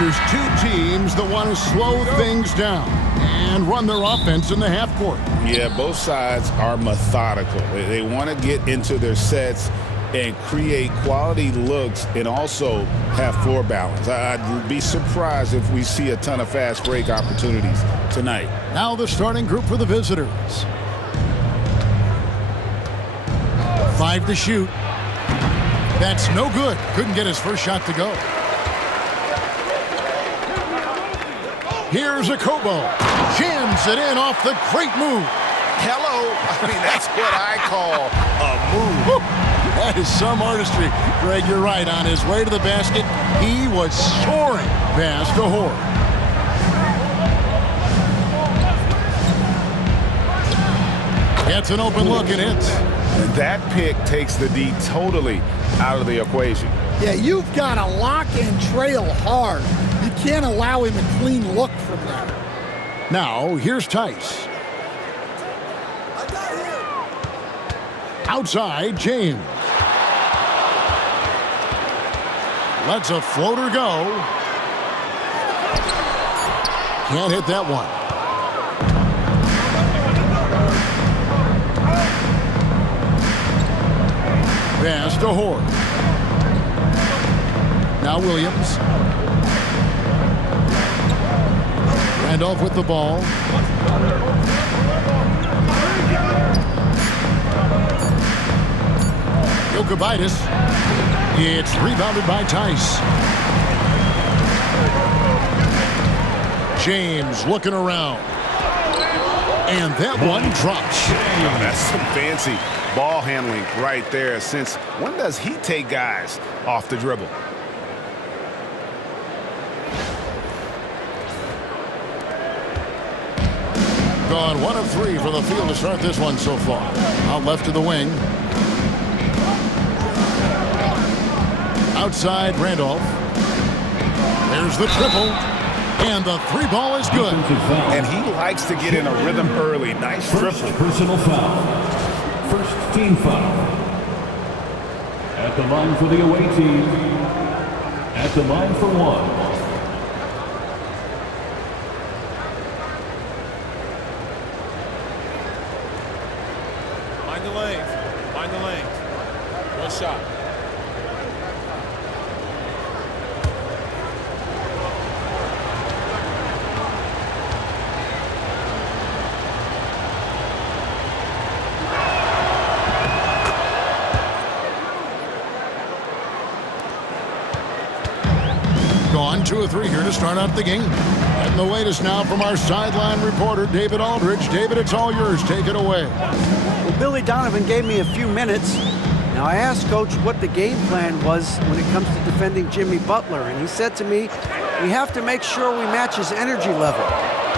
features two teams that want to slow things down and run their offense in the half court. Yeah, both sides are methodical. They want to get into their sets and create quality looks and also have floor balance. I'd be surprised if we see a ton of fast break opportunities tonight. Now the starting group for the visitors. 5 to shoot. That's no good. Couldn't get his first shot to go. Here's a Kobo. Jams it in off the great move. Hello. I mean, that's what I call a move. Woo. That is some artistry. Greg, you're right. On his way to the basket, he was soaring past the horn. Gets an open look and hits. That pick takes the D totally out of the equation. Yeah, you've got to lock and trail hard. You can't allow him a clean look from there. Now, here's Tice. Outside, James. Lets a floater go. Can't hit that one. Pass to Horde. Now Williams. Randolph with the ball. Jokibitis. It's rebounded by Tice. James looking around. And that one drops. Oh, that's some fancy ball handling right there. Since when does he take guys off the dribble? Gone 1 of 3 for the field to start this one so far. Out left to the wing. Outside Randolph. There's the triple. And the 3 ball is good. And he likes to get in a rhythm early. Nice triple. Personal foul. First team foul. At the line for the away team. At the line for 1. Mind the lane. Mind the lane. One shot. Gone 2 of 3 here to start out the game. And the latest now from our sideline reporter, David Aldridge. David, it's all yours. Take it away. Well, Billy Donovan gave me a few minutes. Now, I asked Coach what the game plan was when it comes to defending Jimmy Butler, and he said to me, we have to make sure we match his energy level.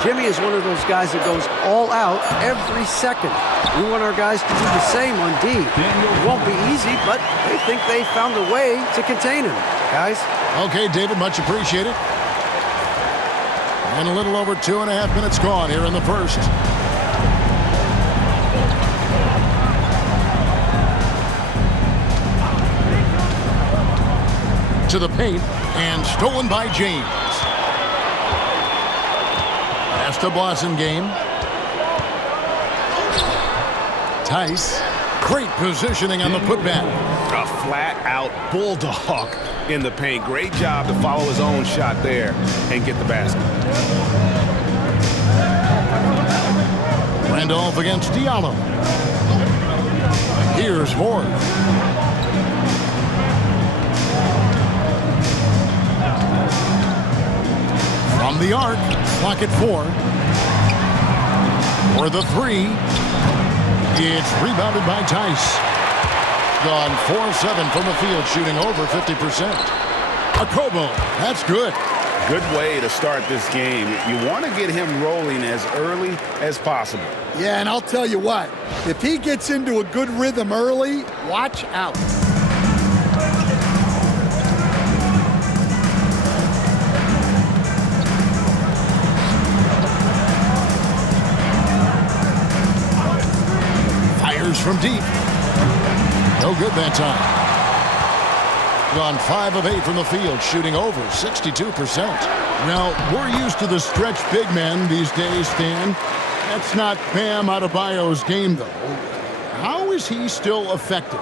Jimmy is one of those guys that goes all out every second. We want our guys to do the same on D. It won't be easy, but they think they found a way to contain him. Guys? Okay, David, much appreciated. And a little over 2.5 minutes gone here in the first. To the paint, and stolen by James. Pass to Blasingame. Tice. Great positioning on the putback. A flat-out bulldog in the paint. Great job to follow his own shot there and get the basket. Randolph against Diallo. Here's Horde. From the arc, clock at 4. For the 3. It's rebounded by Tice. Gone 4 of 7 from the field, shooting over 50%. A Kobo, that's good. Good way to start this game. You want to get him rolling as early as possible. Yeah, and I'll tell you what, if he gets into a good rhythm early, watch out. Fires from deep. No good that time. Gone 5 of 8 from the field, shooting over 62%. Now, we're used to the stretch big men these days, Stan. That's not Bam Adebayo's game, though. How is he still effective?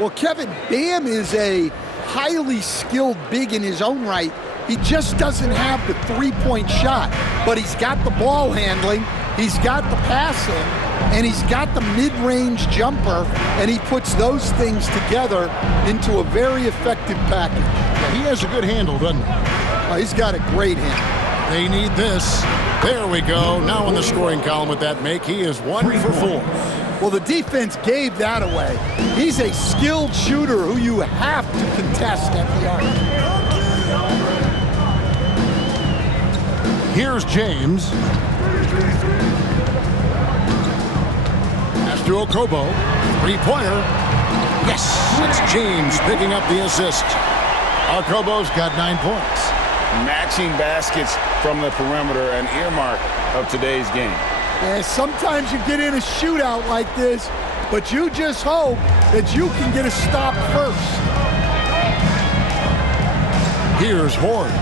Well, Kevin, Bam is a highly skilled big in his own right. He just doesn't have the three-point shot, but he's got the ball handling, he's got the passing, and he's got the mid-range jumper, and he puts those things together into a very effective package. Yeah, he has a good handle, doesn't he? Oh, he's got a great handle. They need this. There we go. Now in the scoring column with that make, he is 1 for 4. Well, the defense gave that away. He's a skilled shooter who you have to contest at the arc. Here's James. Pass to Okobo. Three-pointer. Yes, it's James picking up the assist. Okobo's got 9 points. Matching baskets from the perimeter, an earmark of today's game. Yeah, sometimes you get in a shootout like this, but you just hope that you can get a stop first. Here's Horde.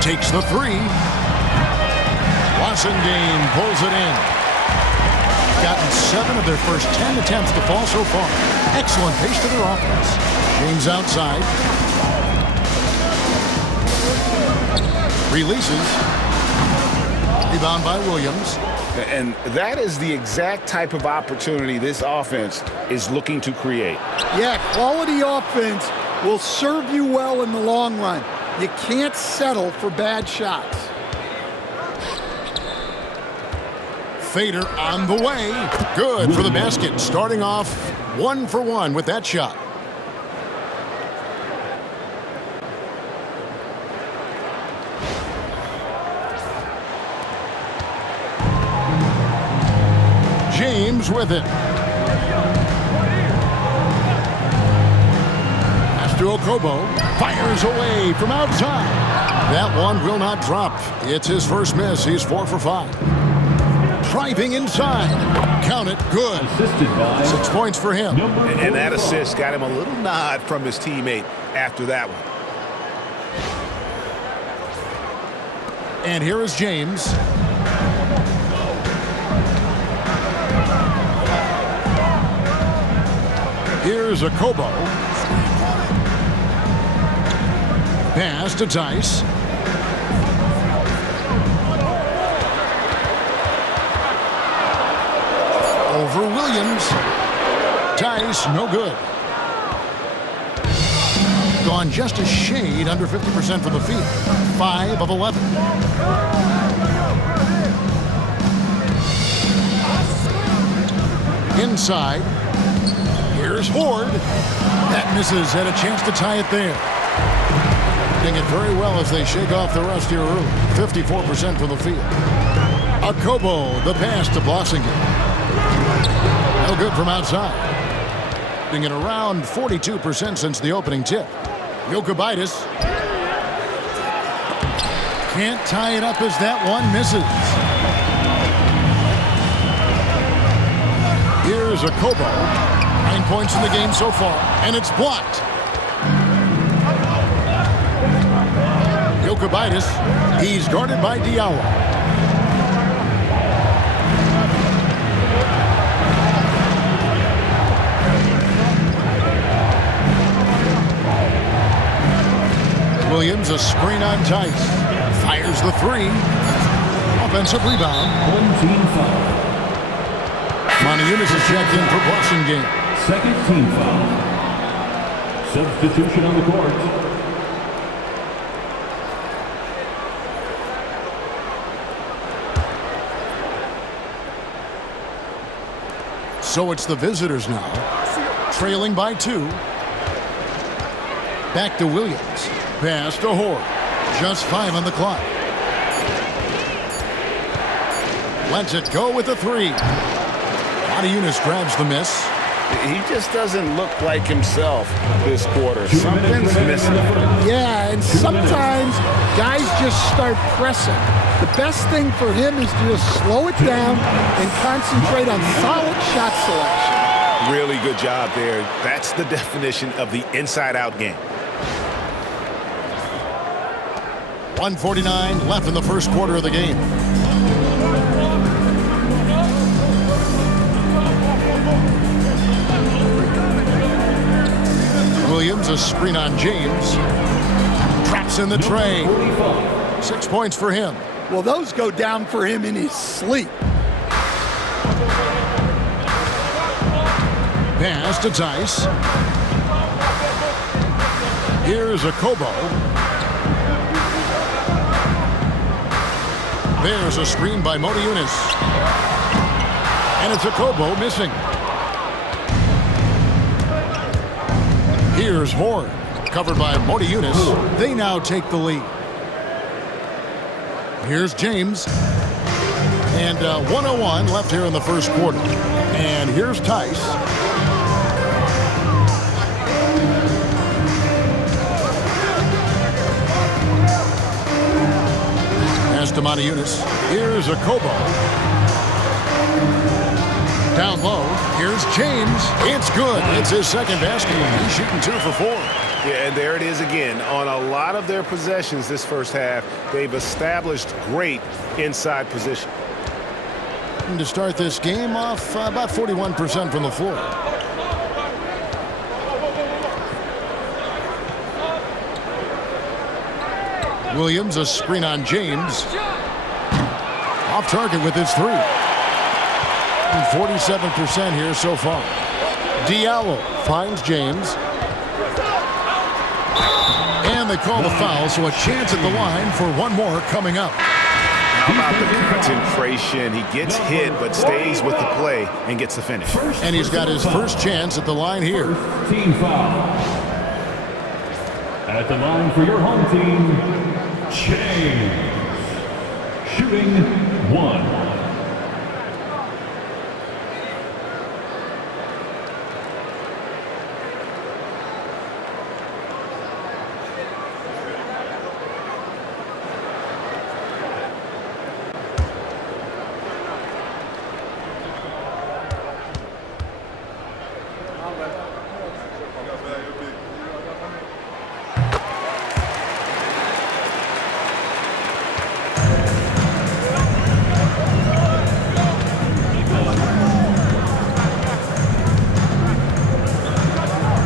Takes the three. Wassendane pulls it in. Gotten 7 of their first 10 attempts to fall so far. Excellent pace to their offense. James outside. Releases. Rebound by Williams. And that is the exact type of opportunity this offense is looking to create. Yeah, quality offense will serve you well in the long run. You can't settle for bad shots. Fader on the way. Good for the basket. Starting off 1 for 1 with that shot. James with it. Pass to Okobo. Fires away from outside. That one will not drop. It's his first miss. He's 4 for 5. Driving inside. Count it. Good. 6 points for him. And that assist got him a little nod from his teammate after that one. And here is James. Here's Okobo. Pass to Tice. Over Williams. Tice, no good. Gone just a shade under 50% from the field. 5 of 11. Inside. Here's Horde. That misses. Had a chance to tie it there. Doing it very well as they shake off the rust here early. 54% from the field. Okobo, the pass to Blossingen. No good from outside. Doing it around 42% since the opening tip. Jokibitis. Can't tie it up as that one misses. Here's Okobo. 9 points in the game so far, and it's blocked. Jokibitis. He's guarded by Diawara. Williams, a screen on Tice. Fires the three. Offensive rebound. Monteunice is checked in for Blossingen. Second team foul. Substitution on the court. So it's the visitors now. Trailing by 2. Back to Williams. Pass to Horde. Just 5 on the clock. Lets it go with the 3. Monteunice grabs the miss. He just doesn't look like himself this quarter. Something's missing. Yeah, and sometimes guys just start pressing. The best thing for him is to just slow it down and concentrate on solid shot selection. Really good job there. That's the definition of the inside-out game. 1:49 left in the first quarter of the game. Williams, a screen on James. Traps in the tray. 6 points for him. Well, those go down for him in his sleep. Pass to Tice. Here's a Kobo. There's a screen by Modi Yunus. And it's a Kobo missing. Here's Horde. Covered by Modi Yunus. They now take the lead. Here's James. And 1:01 left here in the first quarter. And here's Tice. Pass to Modi Yunus. Here's a Kobo. Down low. Here's James. It's good. It's his second basket. He's shooting 2 for 4. Yeah, and there it is again. On a lot of their possessions this first half, they've established great inside position. And to start this game off about 41% from the floor. Williams, a screen on James. Off target with his 3. 47% here so far. Diallo finds James. And they call the foul, so a chance at the line for one more coming up. How about the concentration? He gets hit but stays with the play and gets the finish. And he's got his first chance at the line here. Team foul. At the line for your home team, James. Shooting 1.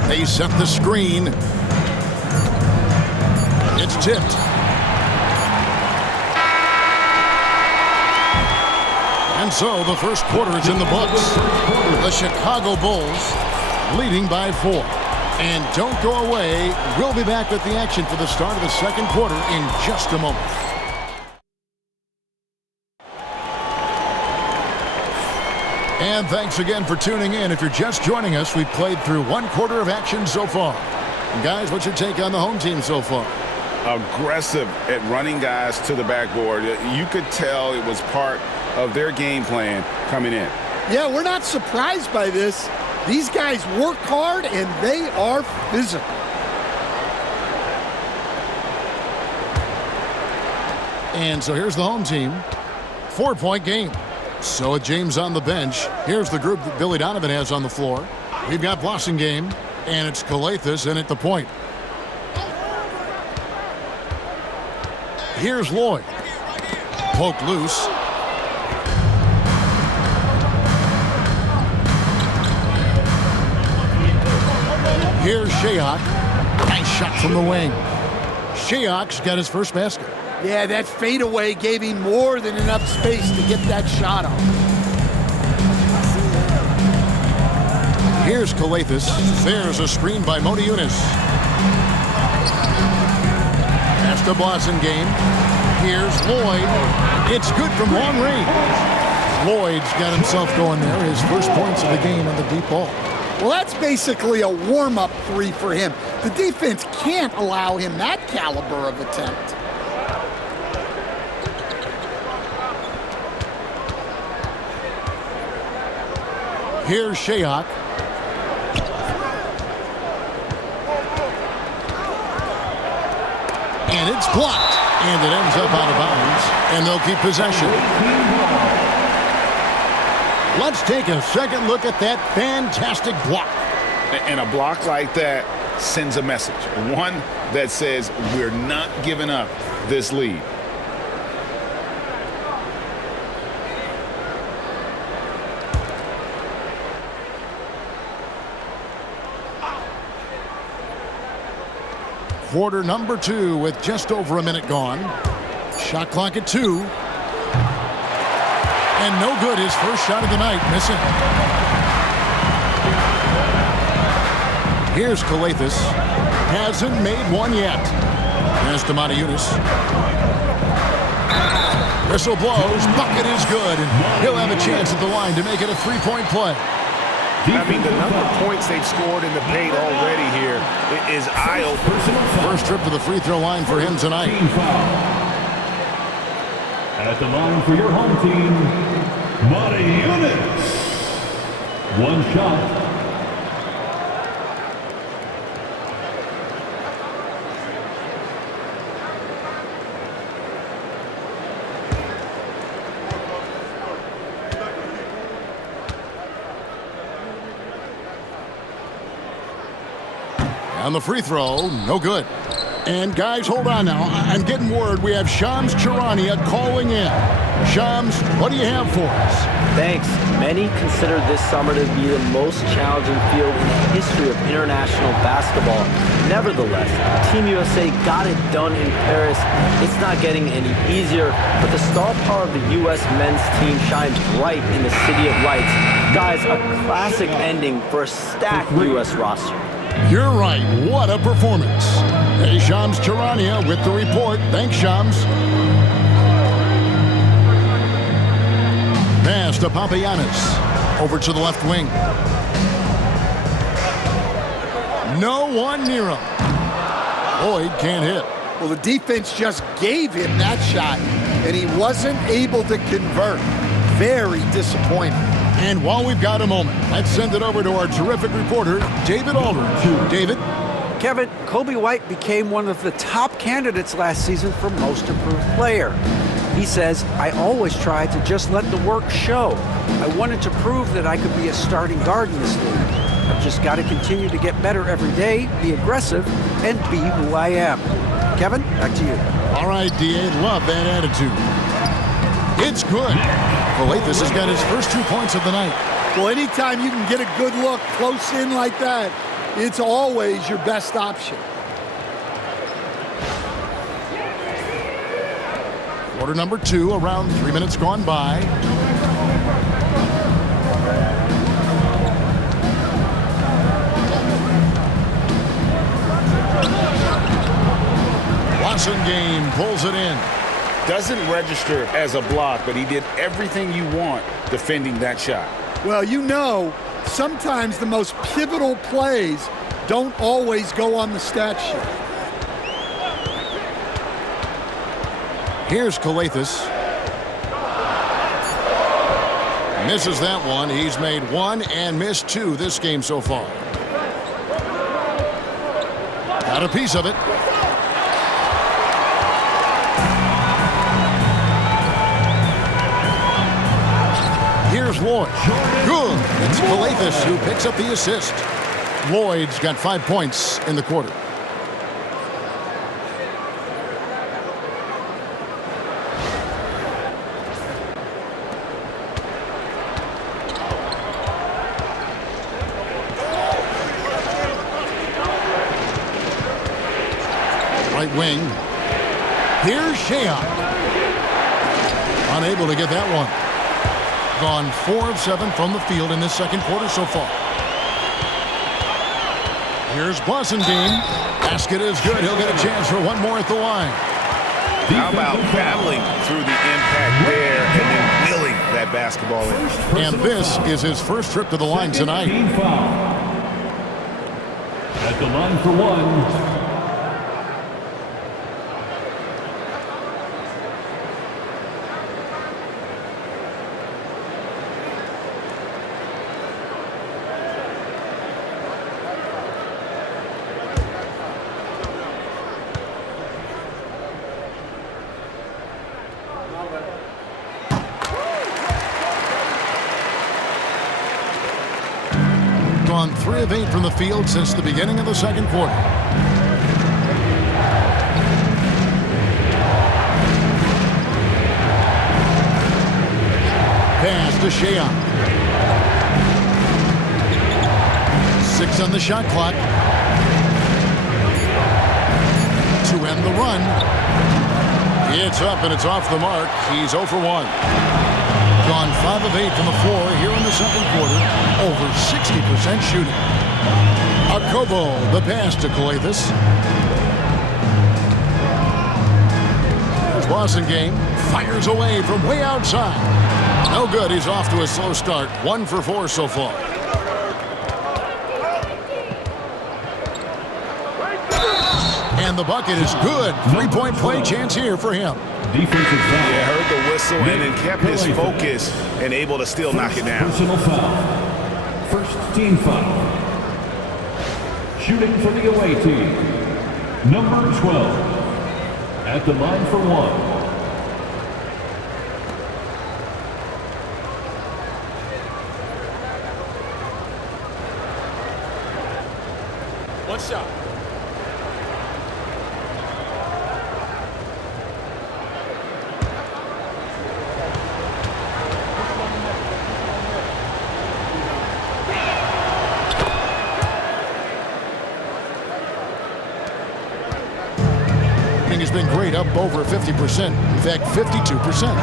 They set the screen. It's tipped. And so the first quarter is in the books. The Chicago Bulls leading by 4. And don't go away. We'll be back with the action for the start of the second quarter in just a moment. And thanks again for tuning in. If you're just joining us, we've played through one quarter of action so far. And guys, what's your take on the home team so far? Aggressive at running guys to the backboard. You could tell it was part of their game plan coming in. Yeah, we're not surprised by this. These guys work hard and they are physical. And so here's the home team. 4-point game. So with James on the bench, here's the group that Billy Donovan has on the floor. We've got Blossingame, and it's Calathis in at the point. Here's Lloyd. Poke loose. Here's Shayok. Nice shot from the wing. Shayok's got his first basket. Yeah, that fadeaway gave him more than enough space to get that shot off. Here's Calathis. There's a screen by Modi Yunus. Pass to Blossingame. Here's Lloyd. It's good from long range. Lloyd's got himself going there. His first points of the game on the deep ball. Well, that's basically a warm-up 3 for him. The defense can't allow him that caliber of attempt. Here's Shayok. And it's blocked. And it ends up out of bounds, and they'll keep possession. Let's take a second look at that fantastic block. And a block like that sends a message. One that says we're not giving up this lead. Quarter number 2 with just over a minute gone. Shot clock at 2. And no good. His first shot of the night, missing. Here's Kalathis. Hasn't made one yet. Pass to Matajunas. Whistle blows. Bucket is good. And he'll have a chance at the line to make it a 3-point play. I mean, the number of points they've scored in the paint already here is eye-opening. First trip to the free throw line for him tonight. At the line for your home team, Matajunas. One shot. On the free throw, no good. And guys, hold on now. I'm getting word we have Shams Charania calling in. Shams, what do you have for us? Thanks. Many consider this summer to be the most challenging field in the history of international basketball. Nevertheless, Team USA got it done in Paris. It's not getting any easier, but the star power of the U.S. men's team shines bright in the City of Lights. Guys, a classic ending for a stacked U.S. roster. You're right. What a performance. Hey, Shams Charania with the report. Thanks, Shams. Pass to Papagiannis. Over to the left wing. No one near him. Boyd can't hit. Well, the defense just gave him that shot, and he wasn't able to convert. Very disappointing. And while we've got a moment, let's send it over to our terrific reporter, David Aldridge. David? Kevin, Kobe White became one of the top candidates last season for Most Improved Player. He says, I always tried to just let the work show. I wanted to prove that I could be a starting guard in this league. I've just got to continue to get better every day, be aggressive, and be who I am. Kevin, back to you. All right, D.A., love that attitude. It's good. Kalathis has got his first 2 points of the night. Well, anytime you can get a good look close in like that, it's always your best option. Quarter number 2, around 3 minutes gone by. Game pulls it in. Doesn't register as a block, but he did everything you want defending that shot. Well, you know, sometimes the most pivotal plays don't always go on the stat sheet. Here's Kalathis. Misses that one. He's made 1 and missed 2 this game so far. Got a piece of it. Here's Lloyd. Good. It's Kalathis who picks up the assist. Lloyd's got 5 points in the quarter. Right wing. Here's Sheahan. Unable to get that one. Gone 4 of 7 from the field in this second quarter so far. Here's Blasingame. Basket is good. He'll get a chance for one more at the line. How about battling through the impact there and then willing that basketball in? And this is his first trip to the line tonight. At the line for one. gone 3 of 8 from the field since the beginning of the second quarter. Pass to Sheehan. 6 on the shot clock. To end the run. It's up and it's off the mark. He's 0 for 1. Gone 5 of 8 from the floor here in the second quarter. Over 60% shooting. Akobo, the pass to Calathis. Here's Boston game. Fires away from way outside. No good. He's off to a slow start. 1 for 4 so far. And the bucket is good. 3-point play chance here for him. Defensive foul. Yeah, heard the whistle and then kept his focus and able to still knock it down. Personal foul. First team foul. Shooting for the away team. Number 12. At the line for 1. One shot. Has been great, up over 50%. In fact, 52%.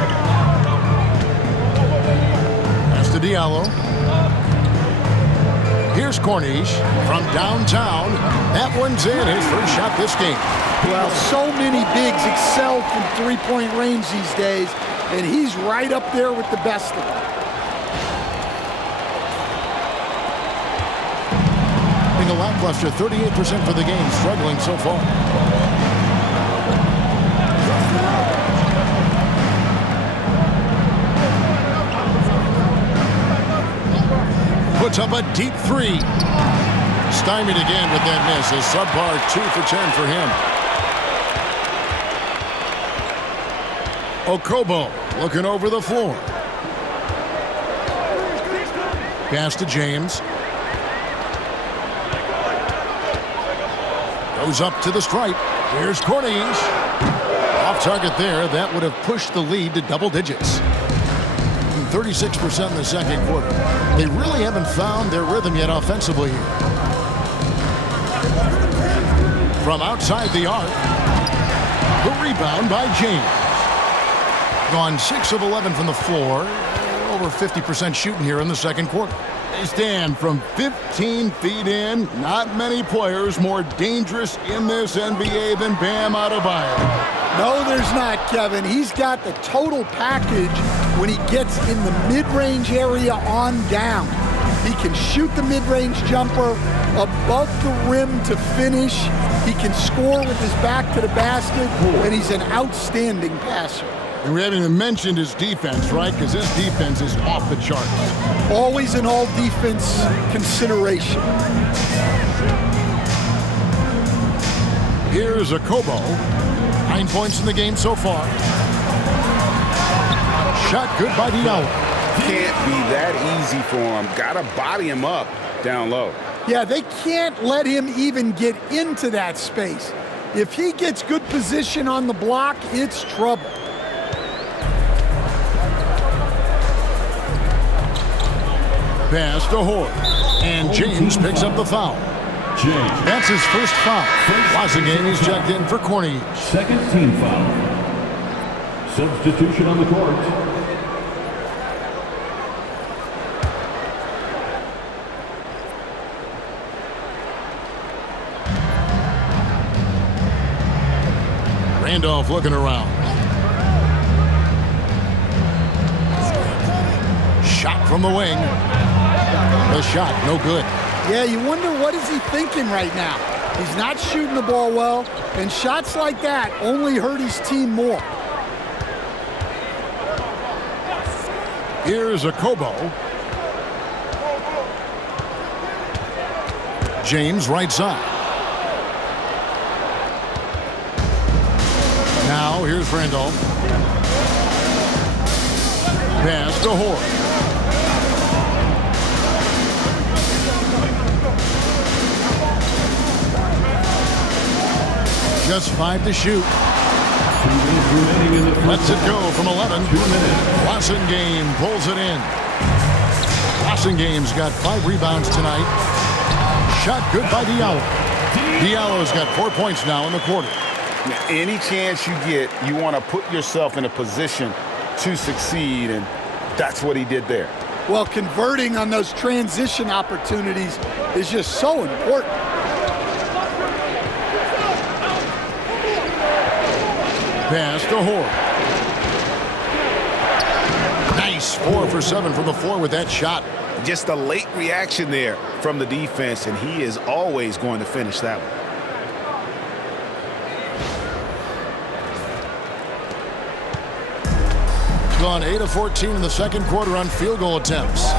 That's to Diallo. Here's Corniche from downtown. That one's in. His first shot this game. Well, so many bigs excel from three-point range these days, and he's right up there with the best of them. Being a lackluster 38% for the game, struggling so far. Puts up a deep 3. Stymied again with that miss. A subpar 2 for 10 for him. Okobo looking over the floor. Pass to James. Goes up to the stripe. Here's Corniche. Off target there. That would have pushed the lead to double digits. 36% in the second quarter. They really haven't found their rhythm yet offensively here. From outside the arc. The rebound by James. Gone 6 of 11 from the floor. Over 50% shooting here in the second quarter. They stand from 15 feet in. Not many players more dangerous in this NBA than Bam Adebayo. No, there's not, Kevin. He's got the total package when he gets in the mid-range area on down. He can shoot the mid-range jumper above the rim to finish. He can score with his back to the basket, and he's an outstanding passer. And we haven't even mentioned his defense, right? Because his defense is off the charts. Always an all-defense consideration. Here's Akobo. 9 points in the game so far. Shot good by Diallo. Can't be that easy for him. Gotta body him up down low. Yeah, they can't let him even get into that space. If he gets good position on the block, it's trouble. Pass to Hoare. And James picks up the foul. James. That's his first foul. Once again, he's checked in for Corniche. Second team foul. Substitution on the court. Randolph looking around. Shot from the wing. The shot, no good. Yeah, you wonder what is he thinking right now. He's not shooting the ball well, and shots like that only hurt his team more. Here's Akobo. James right side. Now here's Randolph. Pass to Hoare. Just 5 to shoot. 2 minutes remaining in the first. Lets it go from 11. 2 minutes. Wassengame pulls it in. Wassengame's got 5 rebounds tonight. Shot good by Diallo. Diallo's got 4 points now in the quarter. Now, any chance you get, you want to put yourself in a position to succeed, and that's what he did there. Well, converting on those transition opportunities is just so important. Pass to Horde. Nice 4 for 7 from the floor with that shot. Just a late reaction there from the defense, and he is always going to finish that one. Gone 8 of 14 in the second quarter on field goal attempts.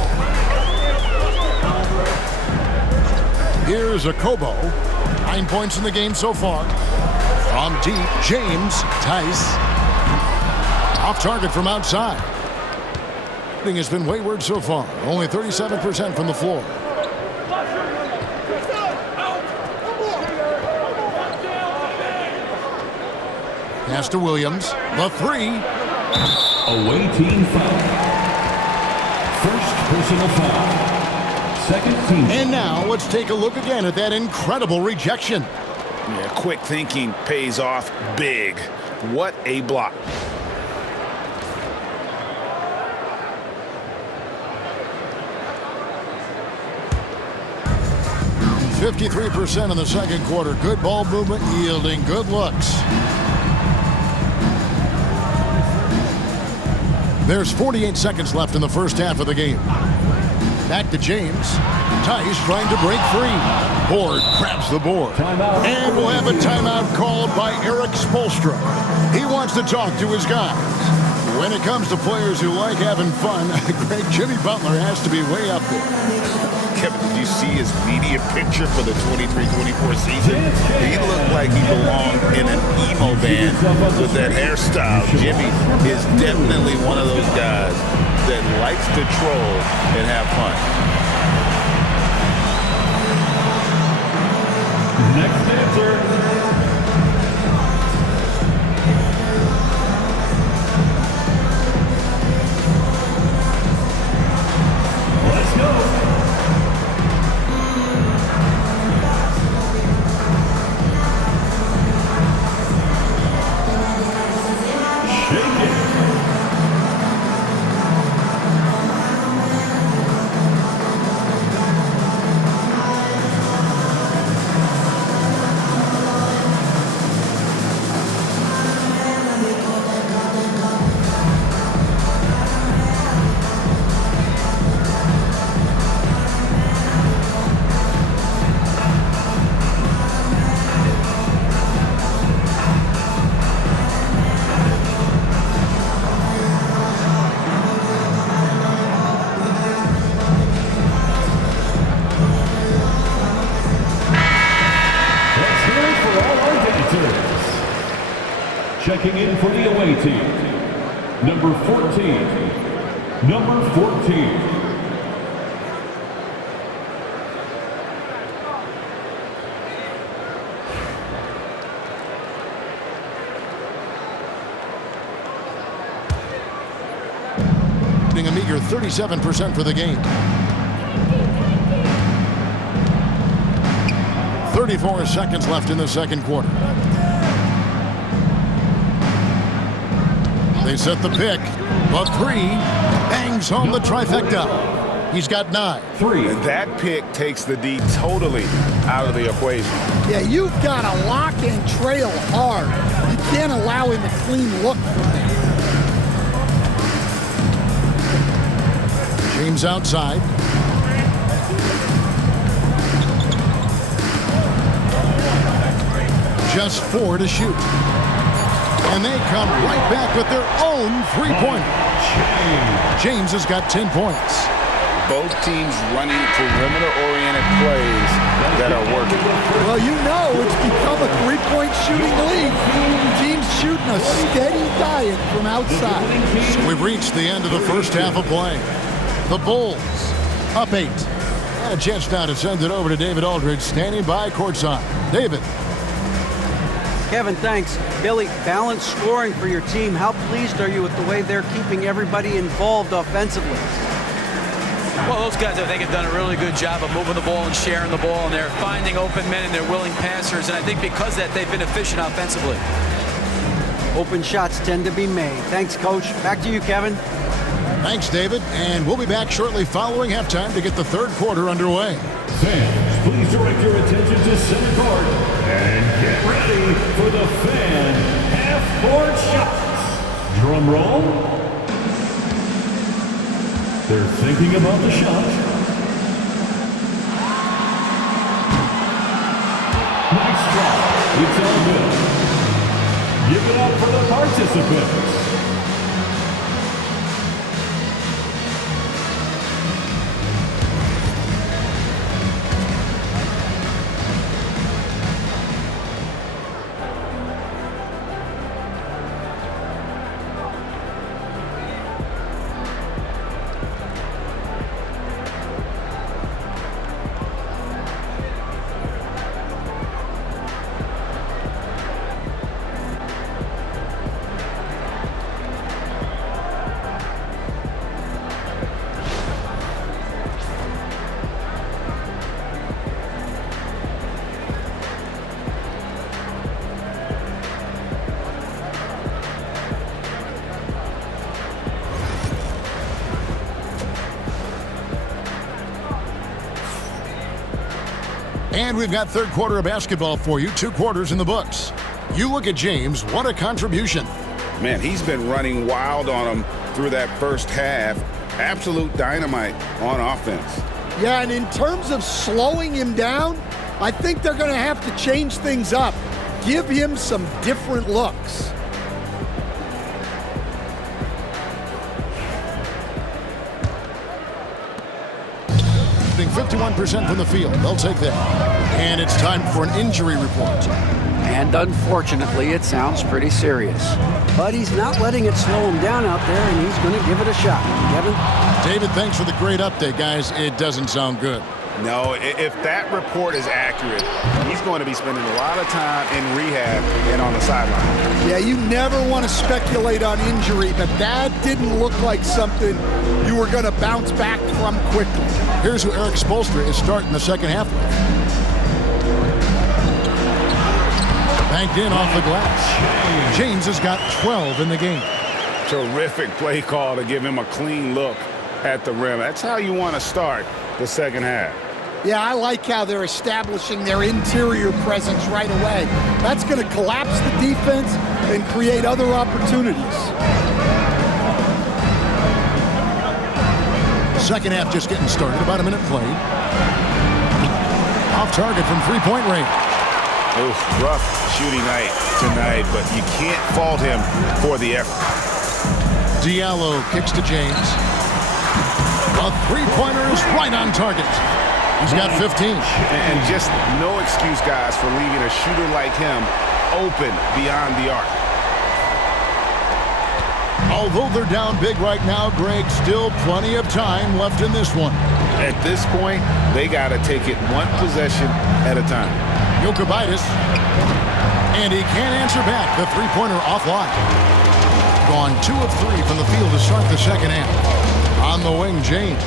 Here's a Kobo. 9 points in the game so far. From deep, James Tice. Off target from outside. Shooting has been wayward so far. Only 37% from the floor. Pass to Williams. The 3. Away team foul. First personal foul. Second team. And now let's take a look again at that incredible rejection. Yeah, quick thinking pays off big. What a block. .53% in the second quarter. Good ball movement, yielding good looks. There's 48 seconds left in the first half of the game. Back to James. Tice trying to break free. Horde grabs the board. Timeout. And we'll have a timeout called by Eric Spoelstra. He wants to talk to his guys. When it comes to players who like having fun, great Jimmy Butler has to be way up there. Kevin, did you see his media picture for the 23-24 season? He looked like he belonged in an emo band with that hairstyle. Jimmy is definitely one of those guys that likes to troll and have fun. Next answer. Let's go. Shake it. Checking in for the away team, number 14. Number 14. A meager 37% for the game. 34 seconds left in the second quarter. They set the pick. The 3 bangs home the trifecta. He's got 9. 3. And that pick takes the D totally out of the equation. Yeah, you've got to lock and trail hard. You can't allow him a clean look from that. James outside. Just 4 to shoot. And they come right back with their own 3-pointer. James has got 10 points. Both teams running perimeter-oriented plays that are working. Well, you know it's become a three-point shooting league. Teams shooting a steady diet from outside. So we've reached the end of the first half of play. The Bulls up 8. And a chance now to send it over to David Aldridge, standing by courtside. David. Kevin, thanks. Billy, balanced scoring for your team. How pleased are you with the way they're keeping everybody involved offensively? Well, those guys, I think, have done a really good job of moving the ball and sharing the ball, and they're finding open men and they're willing passers, and I think because of that, they've been efficient offensively. Open shots tend to be made. Thanks, Coach. Back to you, Kevin. Thanks, David. And we'll be back shortly following halftime to get the third quarter underway. Fans, please direct your attention to center court and get ready for the fan half-court shots. Drum roll. They're thinking about the shot. Nice try. It's all good. Give it up for the participants. And we've got third quarter of basketball for you. 2 quarters in the books. You look at James. What a contribution. Man, he's been running wild on him through that first half. Absolute dynamite on offense. Yeah, and in terms of slowing him down, I think they're going to have to change things up. Give him some different looks. 51% from the field. They'll take that. And it's time for an injury report. And unfortunately, it sounds pretty serious. But he's not letting it slow him down out there, and he's going to give it a shot. Kevin? David, thanks for the great update, guys. It doesn't sound good. No, if that report is accurate, he's going to be spending a lot of time in rehab and on the sideline. Yeah, you never want to speculate on injury, but that didn't look like something you were going to bounce back from quickly. Here's who Eric Spoelstra is starting the second half with. Banked in off the glass. James has got 12 in the game. Terrific play call to give him a clean look at the rim. That's how you want to start the second half. Yeah, I like how they're establishing their interior presence right away. That's going to collapse the defense and create other opportunities. Second half just getting started. About a minute played. Off target from three-point range. Oof, rough shooting night tonight, but you can't fault him for the effort. Diallo kicks to James. A three-pointer is right on target. He's got 15. And just no excuse, guys, for leaving a shooter like him open beyond the arc. Although they're down big right now, Greg, still plenty of time left in this one. At this point, they got to take it one possession at a time. Jokic, and he can't answer back. The three-pointer offline. Gone 2 of 3 from the field to start the second half. On the wing, James.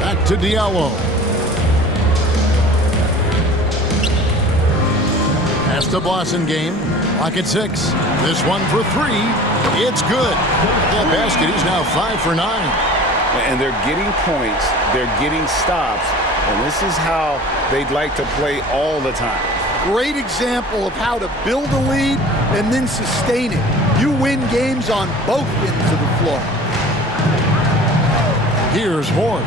Back to Diallo. Pass to Blasingame. Clock at 6. This one for 3. It's good. That basket is now 5 for 9. And they're getting points. They're getting stops. And this is how they'd like to play all the time. Great example of how to build a lead and then sustain it. You win games on both ends of the floor. Here's Horn.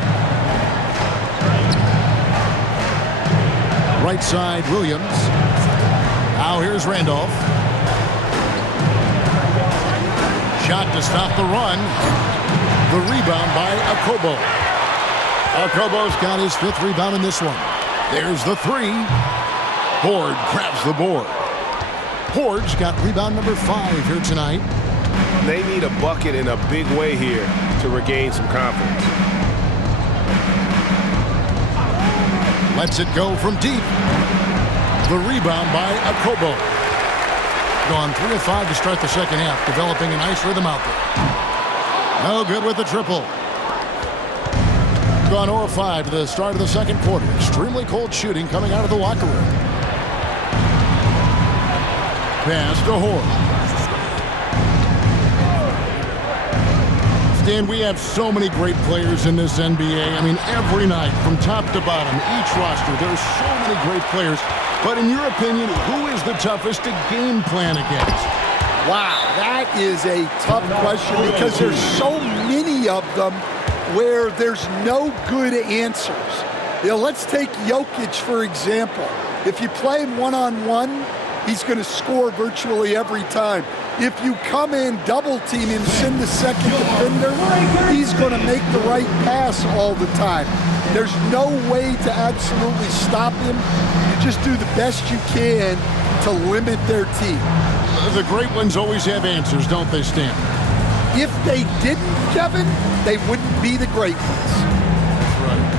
Right side, Williams. Now here's Randolph. Shot to stop the run. The rebound by Okobo. Okobo's got his 5th rebound in this one. There's the 3. Horde grabs the board. Horde's got rebound number 5 here tonight. They need a bucket in a big way here to regain some confidence. Lets it go from deep. The rebound by Akobo. Gone 3 of 5 to start the second half, developing a nice rhythm out there. No good with the triple. Gone 0 of 5 to the start of the second quarter. Extremely cold shooting coming out of the locker room. Pass to Horde. Dan, we have so many great players in this NBA. I mean, every night, from top to bottom, each roster, there's so many great players. But in your opinion, who is the toughest to game plan against? Wow, that is a tough question because there's so many of them where there's no good answers. You know, let's take Jokic, for example. If you play him one-on-one, he's going to score virtually every time. If you come in, double team him, send the second defender, he's going to make the right pass all the time. There's no way to absolutely stop him. You just do the best you can to limit their team. The great ones always have answers, don't they, Stan? If they didn't, Kevin, they wouldn't be the great ones. That's right.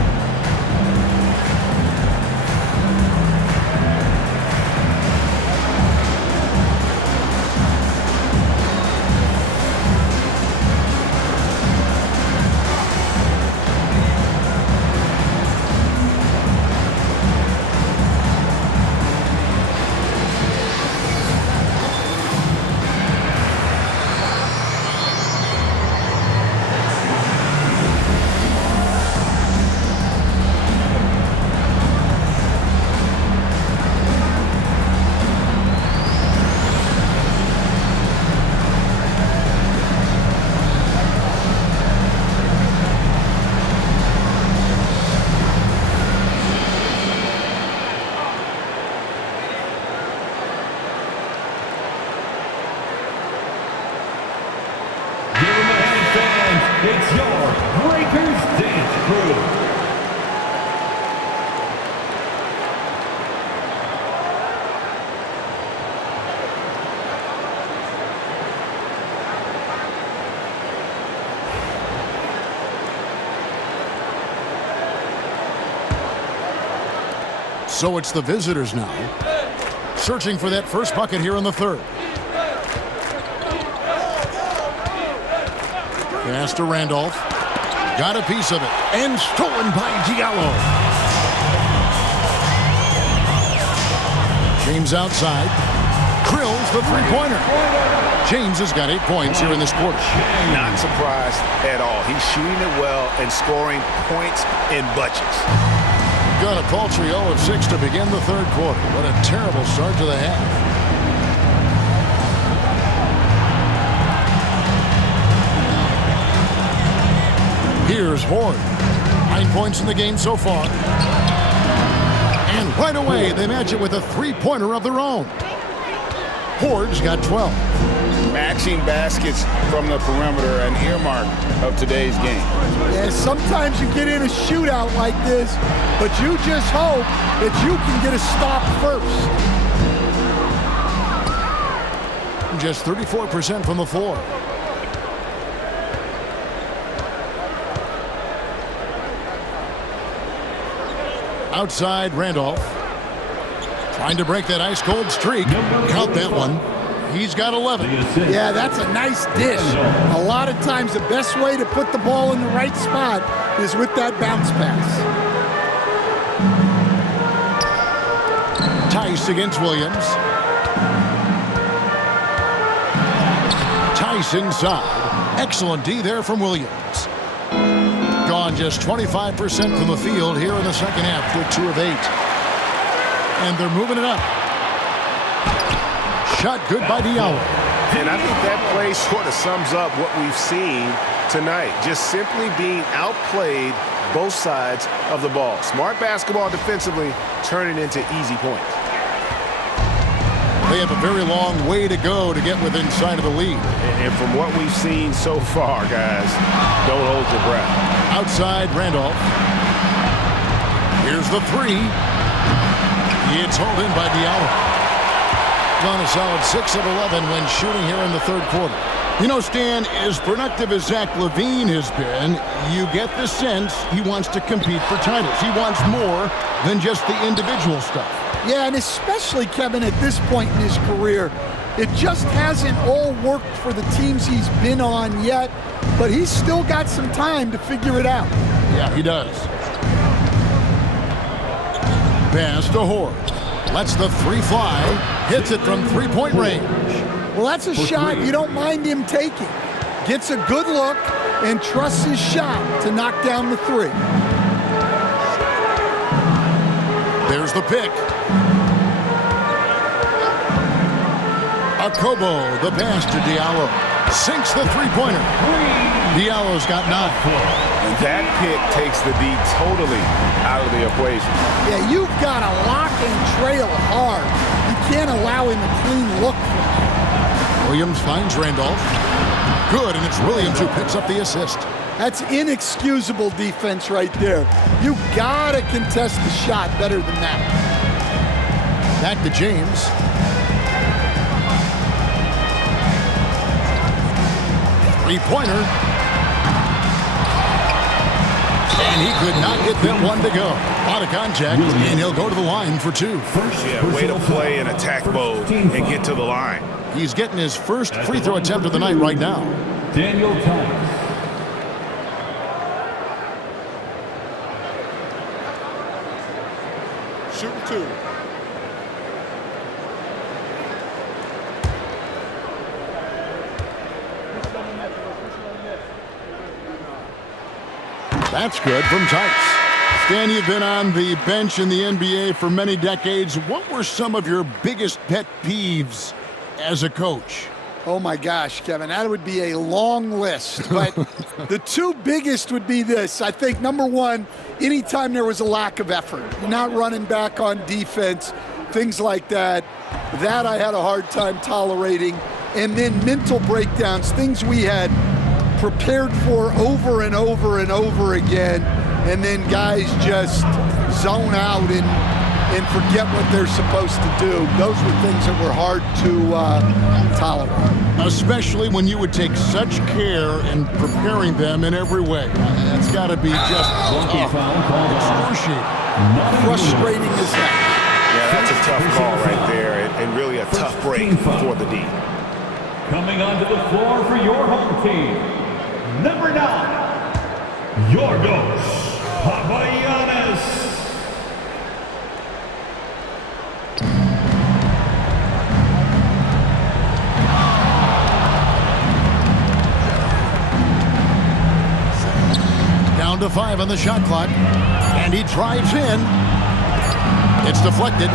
It's your Breakers Dance Crew. So it's the visitors now, searching for that first bucket here in the third. Pass to Randolph. Got a piece of it. And stolen by Diallo. James outside. Drills the three-pointer. James has got 8 points here in this quarter. Not surprised at all. He's shooting it well and scoring points in bunches. Got a paltry 0 of 6 to begin the third quarter. What a terrible start to the half. Here's Horde. 9 points in the game so far. And right away, they match it with a three-pointer of their own. Horde's got 12. Matching baskets from the perimeter, an earmark of today's game. Yeah, sometimes you get in a shootout like this, but you just hope that you can get a stop first. Just 34% from the floor. Outside, Randolph. Trying to break that ice-cold streak. Count that one. He's got 11. Yeah, that's a nice dish. A lot of times the best way to put the ball in the right spot is with that bounce pass. Tice against Williams. Tice inside. Excellent D there from Williams. Gone just 25% from the field here in the second half with 2 of 8. And they're moving it up. Shot good by Diallo. And I think that play sort of sums up what we've seen tonight. Just simply being outplayed both sides of the ball. Smart basketball defensively, turning into easy points. They have a very long way to go to get within sight of the lead. And from what we've seen so far, guys, don't hold your breath. Outside, Randolph. Here's the three. It's hauled in by Diallo. gone a solid 6 of 11 when shooting here in the third quarter. You know, Stan, as productive as Zach LaVine has been, you get the sense he wants to compete for titles. He wants more than just the individual stuff. Yeah, and especially, Kevin, at this point in his career, it just hasn't all worked for the teams he's been on yet, but he's still got some time to figure it out. Yeah, he does. Pass to Horde. Lets the three fly. Hits it from three-point range. Well, that's a shot you don't mind him taking. Gets a good look and trusts his shot to knock down the three. There's the pick. Akobo, the pass to Diallo. Sinks the three-pointer. Diallo's got 9. And that pick takes the D totally out of the equation. Yeah, you've got to lock and trail hard. You can't allow him a clean look from there. Williams finds Randolph. Good, and it's Williams who picks up the assist. That's inexcusable defense right there. You got to contest the shot better than that. Back to James. Three-pointer. And he could not get that one to go. Out of contact, and he'll go to the line for 2. Yeah, way to play in attack mode and get to the line. He's getting his first free throw attempt of the night right now. Daniel Tice. Shooting 2. That's good from Tice. Stan, you've been on the bench in the NBA for many decades. What were some of your biggest pet peeves as a coach? Oh my gosh, Kevin, that would be a long list. But the 2 biggest would be this. I think number 1, anytime there was a lack of effort, not running back on defense, things like that, that I had a hard time tolerating. And then mental breakdowns, things we had prepared for over and over and over again, and then guys just zone out and forget what they're supposed to do. Those were things that were hard to tolerate. Especially when you would take such care in preparing them in every way. It's got to be just excruciating. Frustrating as that. Yeah, that's a tough call right there, and really a tough break for the D. Coming onto the floor for your home team, number 9, Yorgos Papagiannis. Down to 5 on the shot clock, and he drives in. It's deflected.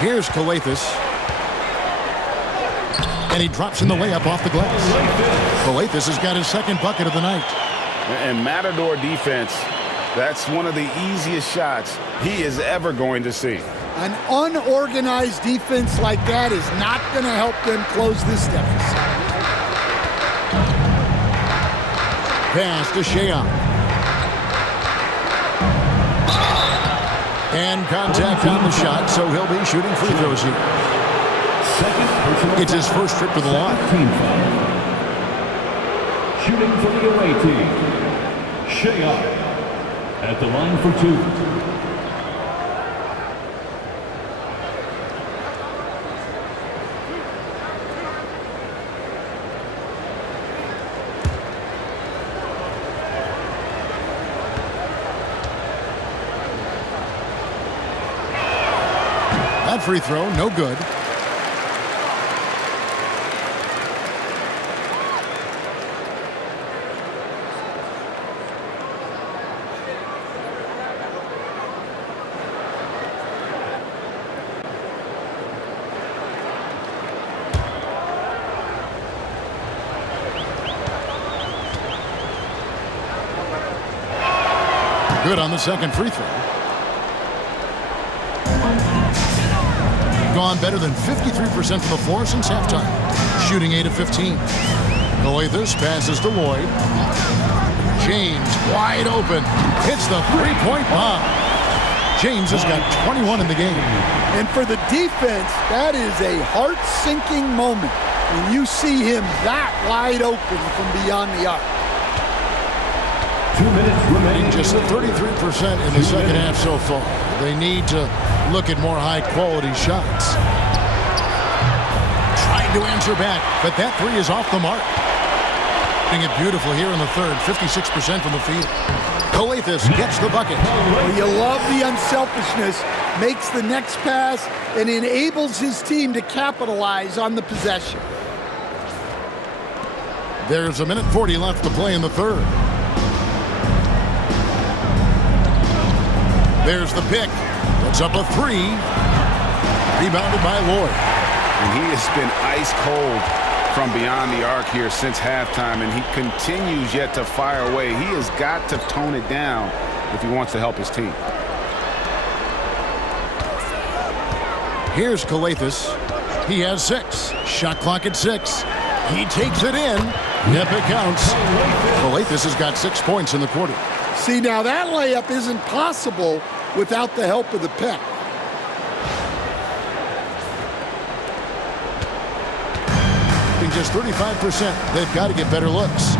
Here's Kalathis. And he drops in the layup off the glass. Kalathis has got his second bucket of the night. And Matador defense, that's one of the easiest shots he is ever going to see. An unorganized defense like that is not going to help them close this deficit. Pass to Sheehan. And contact on the shot, so he'll be shooting free throws here. It's his first trip to the line. Shooting for the away team, Sheehan at the line for 2. That free throw, no good. Good on the second free throw. Gone better than 53% from the floor since halftime. Shooting 8 of 15. Kalathis passes to Lloyd. James wide open. Hits the three-point bomb. James has got 21 in the game. And for the defense, that is a heart-sinking moment when you see him that wide open from beyond the arc. 2 minutes remaining. Just 33% in the second half so far. They need to look at more high-quality shots. Trying to answer back, but that three is off the mark. Hitting it beautiful here in the third, 56% from the field. Calathes gets the bucket. Well, you love the unselfishness, makes the next pass, and enables his team to capitalize on the possession. There's 1:40 left to play in the third. There's the pick. That's up a three. Rebounded by Lloyd. And he has been ice cold from beyond the arc here since halftime, and he continues yet to fire away. He has got to tone it down if he wants to help his team. Here's Calathes. He has 6. Shot clock at 6. He takes it in. Yep, it counts. Calathes has got 6 points in the quarter. See, now that layup isn't possible without the help of the pick. Just 35%. They've got to get better looks.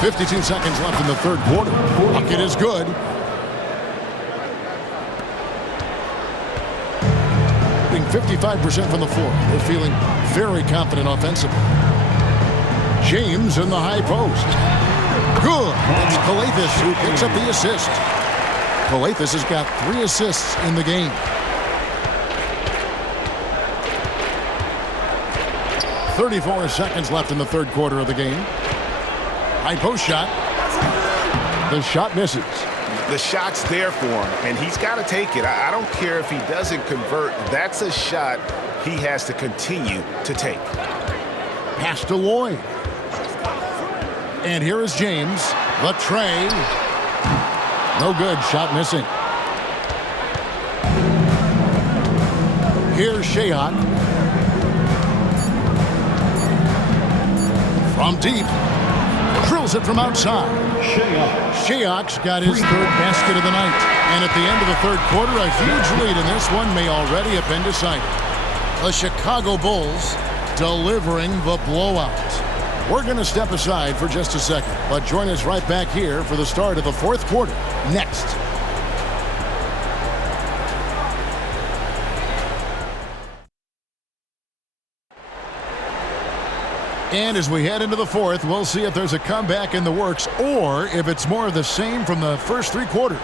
.52 seconds left in the third quarter. Bucket is good. Being 55% from the floor. They're feeling very confident offensively. James in the high post. Good. It's Calathes who picks up the assist. Calathes has got 3 assists in the game. .34 seconds left in the third quarter of the game. High post shot. The shot misses. The shot's there for him, and he's got to take it. I don't care if he doesn't convert. That's a shot he has to continue to take. Pass to Lloyd. And here is James. The tray. No good. Shot missing. Here's Shayok. From deep. Drills it from outside. Shayok's got his third basket of the night. And at the end of the third quarter, a huge lead in this one may already have been decided. The Chicago Bulls delivering the blowout. We're going to step aside for just a second, but join us right back here for the start of the fourth quarter next. And as we head into the fourth, we'll see if there's a comeback in the works or if it's more of the same from the first 3 quarters.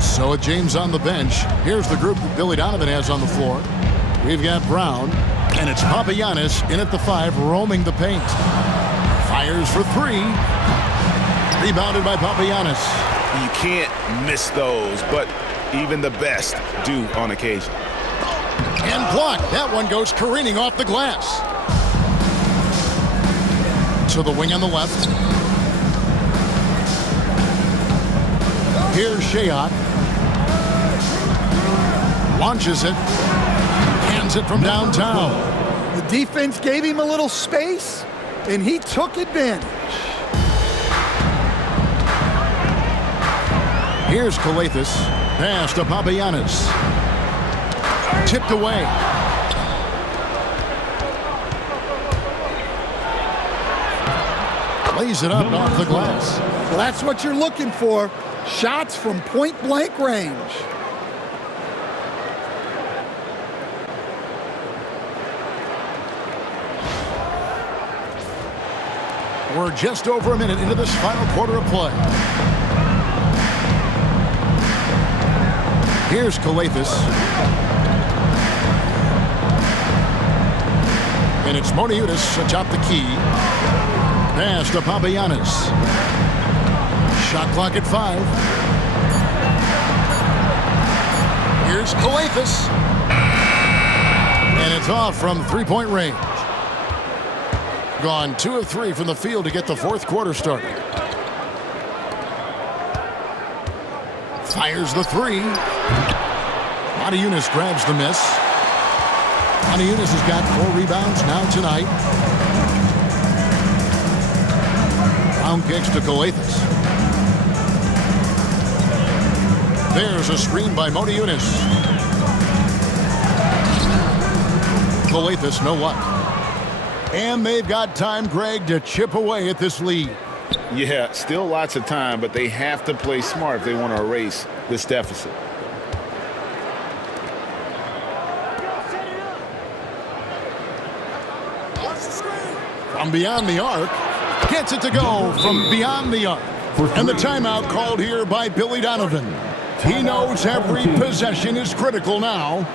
So with James on the bench, here's the group that Billy Donovan has on the floor. We've got Brown, and it's Papagiannis in at the 5, roaming the paint. Fires for 3. Rebounded by Papagiannis. You can't miss those, but even the best do on occasion. And blocked. That one goes careening off the glass. To the wing on the left. Here's Shayok. Launches it. Hands it from downtown. The defense gave him a little space, and he took advantage. Here's Calathes. Pass to Papagiannis. Tipped away. Lays it up off the glass. Well, that's what you're looking for. Shots from point-blank range. We're just over a minute into this final quarter of play. Here's Calathes. And it's Moniutis atop the key. Pass to Papagiannis. Shot clock at 5. Here's Calathes. And it's off from 3-point range. Gone 2 of 3 from the field to get the fourth quarter started. Fires the 3. Yunus grabs the miss. Yunus has got 4 rebounds now tonight. Round kicks to Kalathis. There's a screen by Yunus. Kalathis, no luck. And they've got time, Greg, to chip away at this lead. Yeah, still lots of time, but they have to play smart if they want to erase this deficit. From beyond the arc, gets it to go from beyond the arc. And the timeout called here by Billy Donovan. He knows every possession is critical now.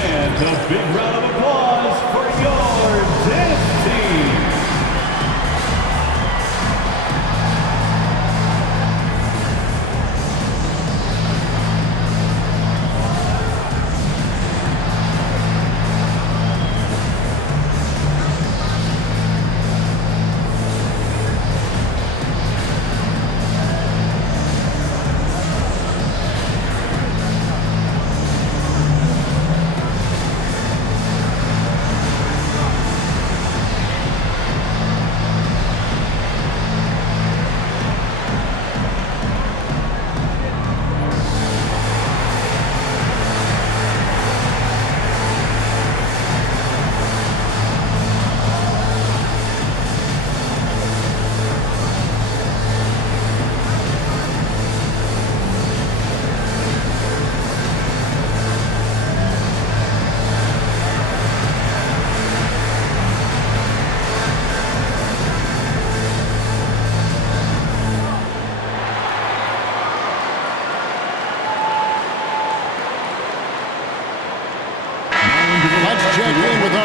And a big round of applause for your dance team.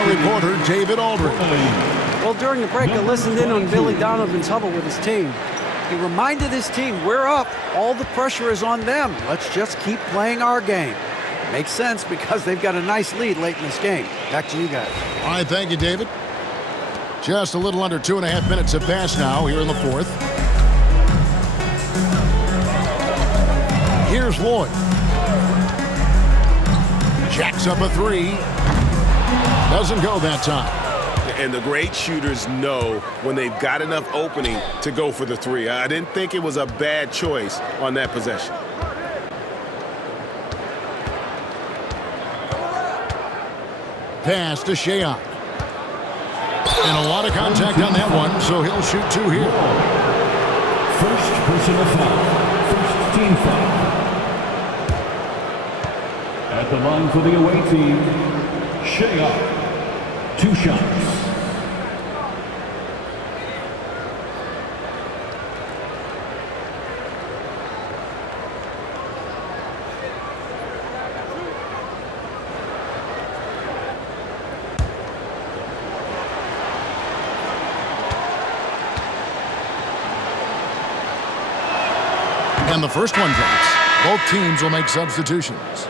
Reporter David Aldridge. Well, during the break, I listened in on Billy Donovan's huddle with his team. He reminded his team, we're up. All the pressure is on them. Let's just keep playing our game. Makes sense because they've got a nice lead late in this game. Back to you guys. All right, thank you, David. Just a little under 2.5 minutes have passed now here in the fourth. Here's Lloyd. Jacks up a 3. Doesn't go that time. And the great shooters know when they've got enough opening to go for the 3. I didn't think it was a bad choice on that possession. Pass to Sheahan. And a lot of contact on that one, so he'll shoot 2 here. First personal foul. First team foul. At the line for the away team, Sheahan. 2 shots. And the first one drops. Both teams will make substitutions.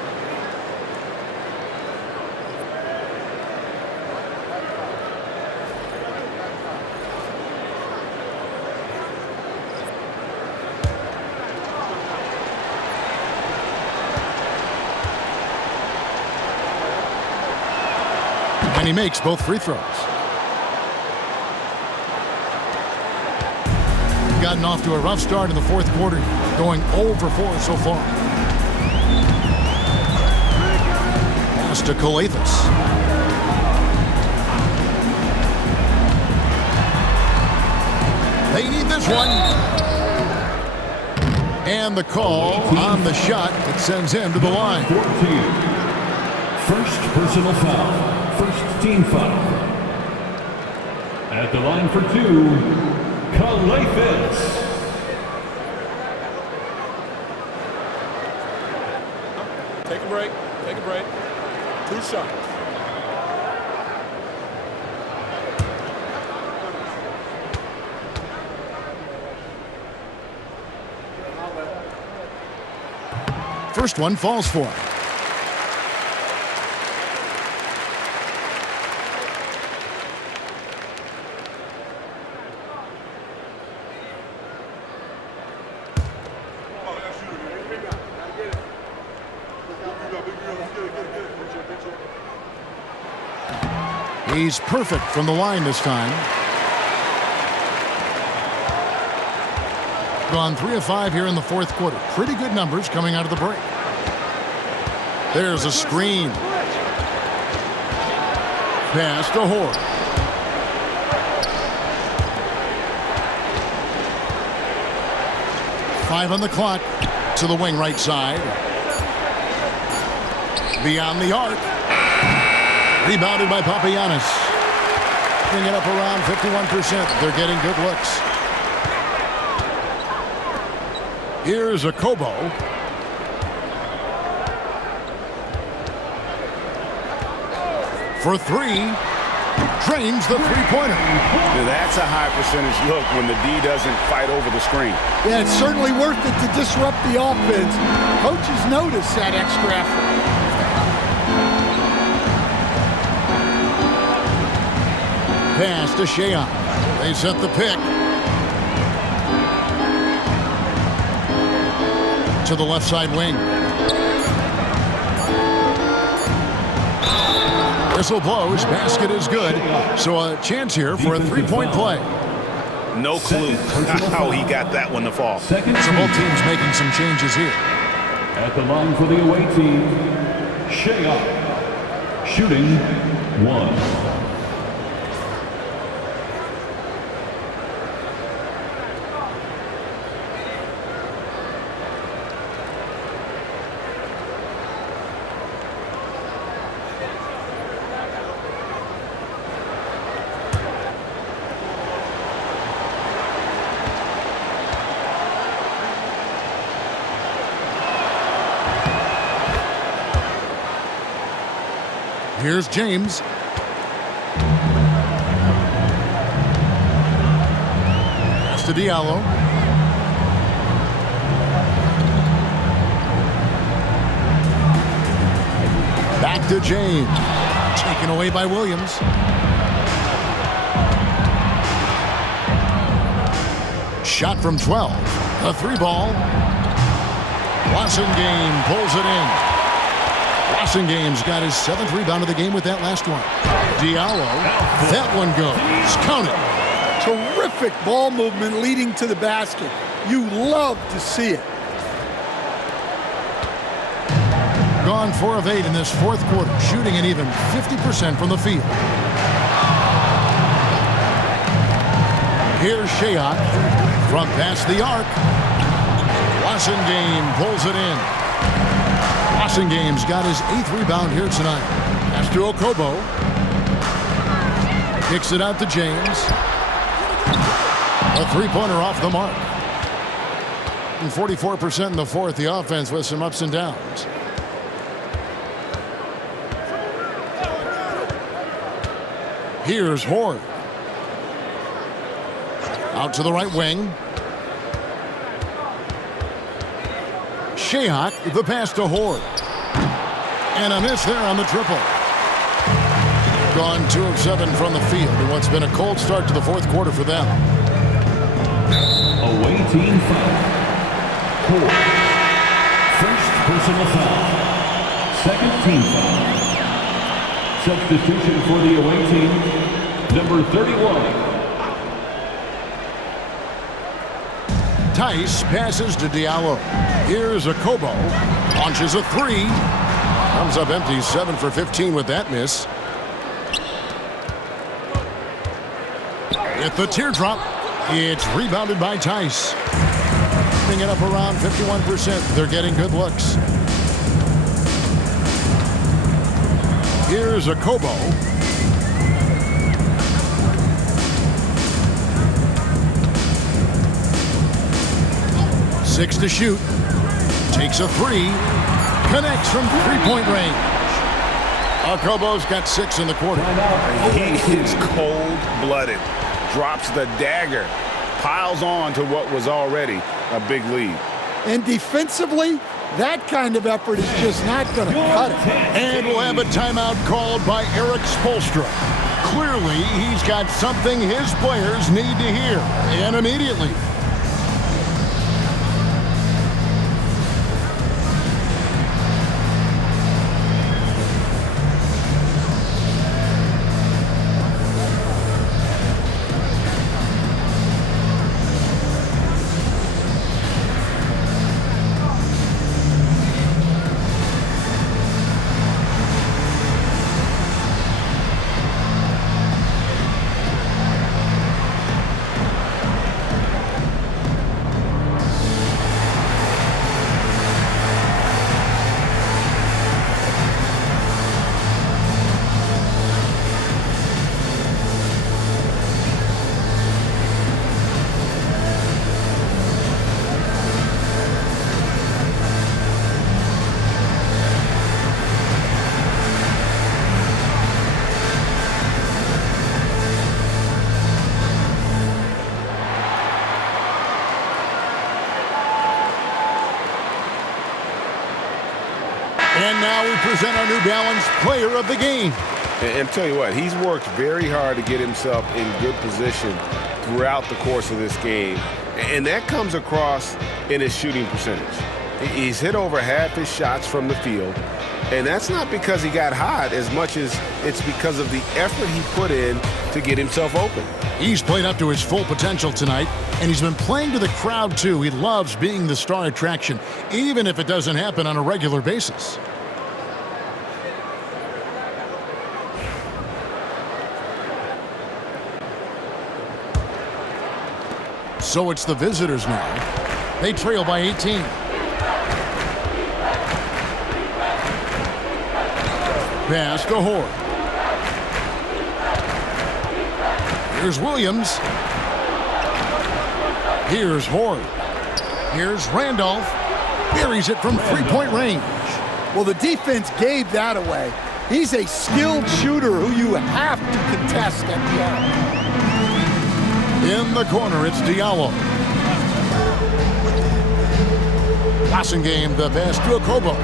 And he makes both free throws. Gotten off to a rough start in the fourth quarter, going 0 for 4 so far. Pass to Kalathis. They need this one. And the call on the shot that sends him to the line. 14. First personal foul. First team foul. At the line for 2, Kalathis. Take a break. Take a break. 2 shots. First one falls for him. He's perfect from the line this time. Gone 3 of 5 here in the fourth quarter. Pretty good numbers coming out of the break. There's a screen. Pass to Horde. Five on the clock. To the wing right side. Beyond the arc. Rebounded by Papagiannis. Bring it up around 51%. They're getting good looks. Here's a Kobo. For three. Drains the three-pointer. That's a high percentage look when the D doesn't fight over the screen. Yeah, it's certainly worth it to disrupt the offense. Coaches notice that extra effort. Pass to Sheehan. They set the pick. To the left side wing. Whistle blows. Basket is good. So a chance here for a three-point play. No clue how he got that one to fall. So both teams making some changes here. At the line for the away team, Sheehan. Shooting 1. Here's James. Pass to Diallo. Back to James. Taken away by Williams. Shot from 12. A three ball. Game pulls it in. Game's got his 7th rebound of the game with that last one. Diallo, that one goes. Count it. Terrific ball movement leading to the basket. You love to see it. Gone 4 of 8 in this fourth quarter, shooting an even 50% from the field. Here's Sheehan from past the arc. Game pulls it in. Game's got his 8th rebound here tonight. Pass to Okobo. Kicks it out to James. A three-pointer off the mark. And 44% in the fourth. The offense with some ups and downs. Here's Horde. Out to the right wing. Sheehan, the pass to Horde. And a miss there on the triple. Gone 2 of 7 from the field in what's been a cold start to the fourth quarter for them. Away team foul. 4. First personal foul. Second team foul. Substitution for the away team, number 31. Tice passes to Diallo. Here's a Kobo. Launches a three. Comes up empty, 7 for 15 with that miss. With the teardrop, it's rebounded by Tice. Bring it up around 51%. They're getting good looks. Here's a Kobo. Six to shoot. Takes a three. Connects from three-point range. Kobo's got 6 in the quarter. He is cold-blooded. Drops the dagger. Piles on to what was already a big lead. And defensively, that kind of effort is just not going to cut it. And we'll have a timeout called by Eric Spoelstra. Clearly, he's got something his players need to hear, and immediately. And now we present our New Balance Player of the Game. And tell you what, he's worked very hard to get himself in good position throughout the course of this game. And that comes across in his shooting percentage. He's hit over half his shots from the field. And that's not because he got hot as much as it's because of the effort he put in to get himself open. He's played up to his full potential tonight, and he's been playing to the crowd, too. He loves being the star attraction, even if it doesn't happen on a regular basis. So it's the visitors now. They trail by 18. Pass to Horde. Here's Williams. Here's Horde. Here's Randolph. Buries it from three-point range. Well, the defense gave that away. He's a skilled shooter who you have to contest at the arc. In the corner, it's Diallo. Passing game, the pass to Okobo.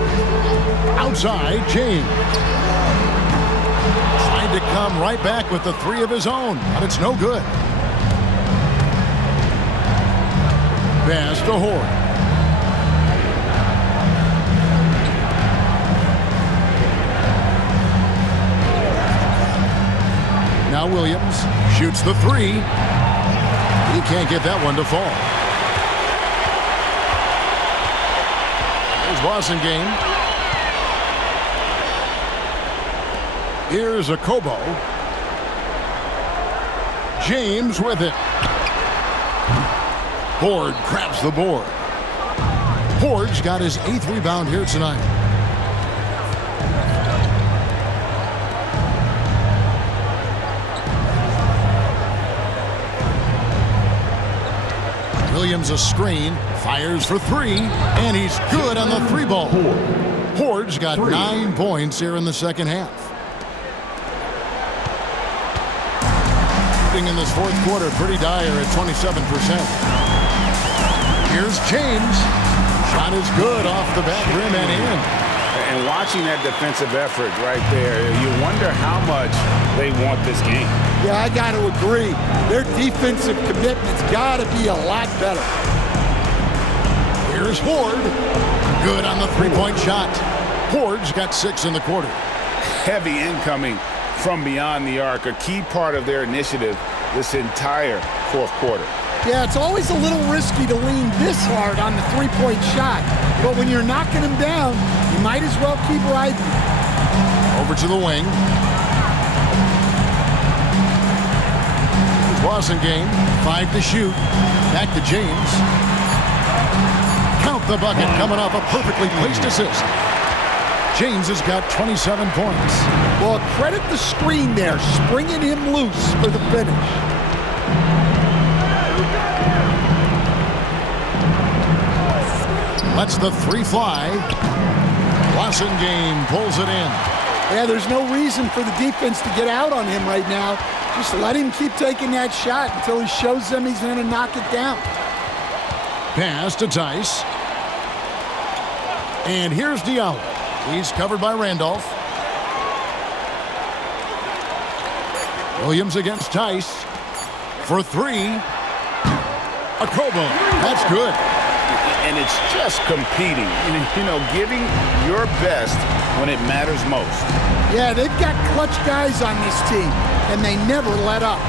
Outside, James. Trying to come right back with the three of his own, but it's no good. Pass to Horde. Now Williams shoots the three. He can't get that one to fall. There's Boston game. Here's Okobo. James with it. Horde grabs the board. Horde's got his 8th rebound here tonight. Williams a screen, fires for three, and he's good on the three ball. Horde's got 9 points here in the second half. In this fourth quarter, pretty dire at 27%. Here's James. Shot is good off the back rim and in. And watching that defensive effort right there, you wonder how much they want this game. Yeah, I got to agree. Their defensive commitment's got to be a lot better. Here's Horde. Good on the three-point shot. Horde's got 6 in the quarter. Heavy incoming from beyond the arc, a key part of their initiative this entire fourth quarter. Yeah, it's always a little risky to lean this hard on the three-point shot, but when you're knocking them down, you might as well keep riding. Over to the wing. Boston game, 5 to shoot. Back to James. Count the bucket, coming off a perfectly placed assist. James has got 27 points. Well, credit the screen there, springing him loose for the finish. Lets the three fly. Boston game pulls it in. Yeah, there's no reason for the defense to get out on him right now. Just let him keep taking that shot until he shows them he's going to knock it down. Pass to Tice. And here's Diallo. He's covered by Randolph. Williams against Tice. For three. Okobo. That's good. And it's just competing. You know, giving your best when it matters most. Yeah, they've got clutch guys on this team, and they never let up.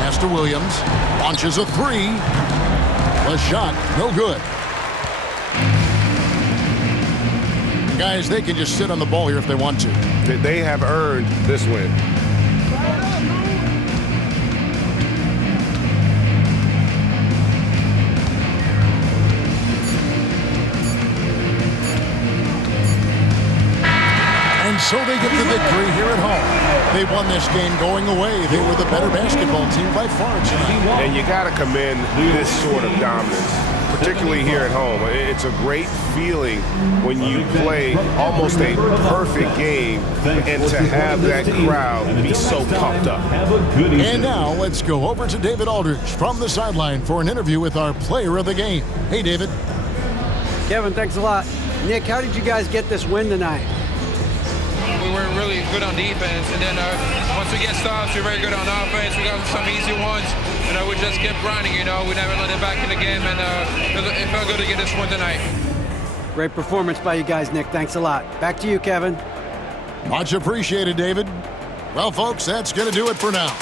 Pass to Williams. Launches a three. A shot. No good. Guys, they can just sit on the ball here if they want to. They have earned this win. And so they get the victory here at home. They won this game going away. They were the better basketball team by far tonight. And you got to commend this sort of dominance, particularly here at home. It's a great feeling when you play almost a perfect game and to have that crowd be so pumped up. And now let's go over to David Aldridge from the sideline for an interview with our player of the game. Hey, David. Kevin, thanks a lot. Nick, how did you guys get this win tonight? We were really good on defense, and then once we get stops, we're very good on offense. We got some easy ones, and we just kept grinding, We never let it back in the game, and it felt good to get this one tonight. Great performance by you guys, Nick. Thanks a lot. Back to you, Kevin. Much appreciated, David. Well, folks, that's going to do it for now.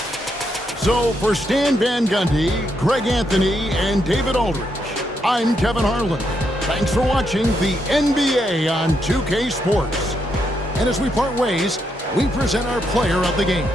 So for Stan Van Gundy, Greg Anthony, and David Aldridge, I'm Kevin Harlan. Thanks for watching the NBA on 2K Sports. And as we part ways, we present our player of the game.